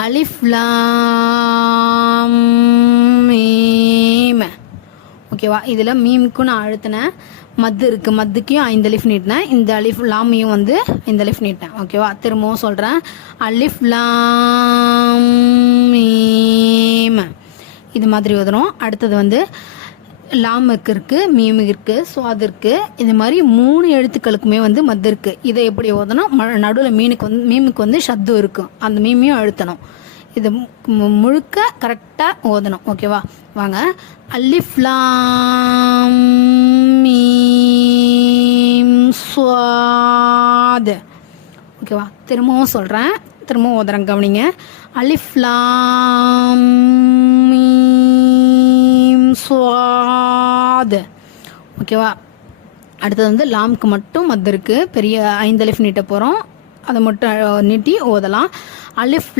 அலிஃப்லாம் meme. ஓகேவா? இதில் மீமுக்கும் நான் அழுத்தினேன் மத்து இருக்குது மத்துக்கையும் ஐந்து அலிஃப் நீட்டினேன். இந்த அலிஃப் லாமையும் வந்து இந்த அலிஃப் நீட்டினேன். ஓகேவா? திரும்பவும் சொல்கிறேன் அலிஃப் லாம் மீம். இது மாதிரி ஓதுறோம் அடுத்தது வந்து லாமுக்கு இருக்குது மீமுக்கு இருக்குது சுவாது இருக்குது இந்த மாதிரி மூணு எழுத்துக்களுக்குமே வந்து மத்து இருக்குது இதை எப்படி ஓதணும் நடுவில் மீனுக்கு வந்து மீமுக்கு வந்து சத்து இருக்கும் அந்த மீமையும் அழுத்தணும். இது மு- முழுக்க கரெக்டாக ஓதணும். ஓகேவா வாங்க. அல்லிஃப்லாம் மீம் ஸ்வாத் ஓகேவா திரும்பவும் சொல்கிறேன் திரும்பவும் ஓதுறேன் கவனிங்க. அலிஃப்லாம் மீம் மீம் ஸ்வாத் ஓகேவா? அடுத்தது வந்து லாம்க்கு மட்டும் மத்து இருக்குது பெரிய ஐந்து அலிஃப் நீட்ட போகிறோம் அதை மட்டும் நீட்டி ஓதலாம். அலிஃப்